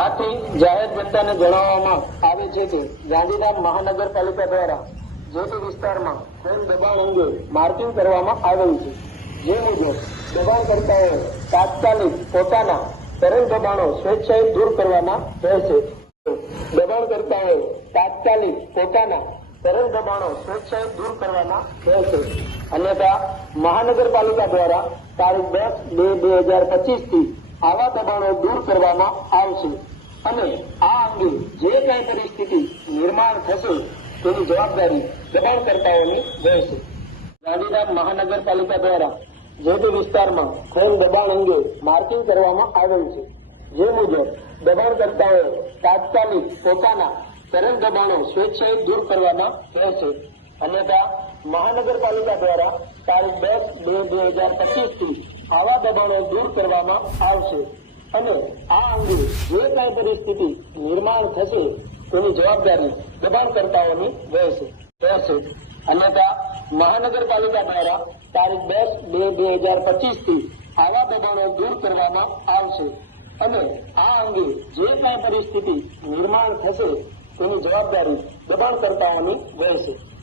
આથી જાહેર જનતાને જણાવવામાં આવે છે કે ગાંધીધામ મહાનગરપાલિકા દ્વારા જે તે વિસ્તારમાં ફોન દબાણ અંગે માર્કિંગ કરવામાં આવેલ છે. જે મુજબ દબાણકર્તાઓ તાત્કાલિક પોતાના તરણ દબાણો સ્વેચ્છાએ દૂર કરવામાં રહેશે. દબાણકર્તાઓએ તાત્કાલિક પોતાના તરણ દબાણો સ્વેચ્છાએ દૂર કરવામાં રહેશે. અન્યથા મહાનગરપાલિકા દ્વારા તારીખ દસ બે બે હજાર પચીસથી આવા દબાણો દૂર કરવામાં આવશે. અને આ અંગે જે કઈ પરિસ્થિતિ નિર્માણ થશે, તેની જવાબદારી દબાણકર્તાઓની રહેશે. ગાંધીધામ મહાનગરપાલિકા દ્વારા જે તે વિસ્તારમાં ખોલ દબાણ અંગે માર્કિંગ કરવામાં આવેલ છે. જે મુજબ દબાણકર્તાઓએ તાત્કાલિક પોતાના તરલ દબાણો સ્વેચ્છાએ દૂર કરવાના રહેશે. અન્યથા મહાનગરપાલિકા દ્વારા તારીખ દસ બે બે હજાર પચીસથી આવા દબાણો દૂર કરવામાં આવશે. અને આ અંગે જે કાંઈ પરિસ્થિતિ નિર્માણ થશે, તેની જવાબદારી દબાણકર્તાઓની રહેશે. રહેશે. અન્યથા, મહાનગરપાલિકા દ્વારા તારીખ દસ બે બે હજાર પચીસથી આવા દબાણો દૂર કરવામાં આવશે. અને આ અંગે જે કાંઈ પરિસ્થિતિ નિર્માણ થશે, તેની જવાબદારી દબાણકર્તાઓની રહેશે.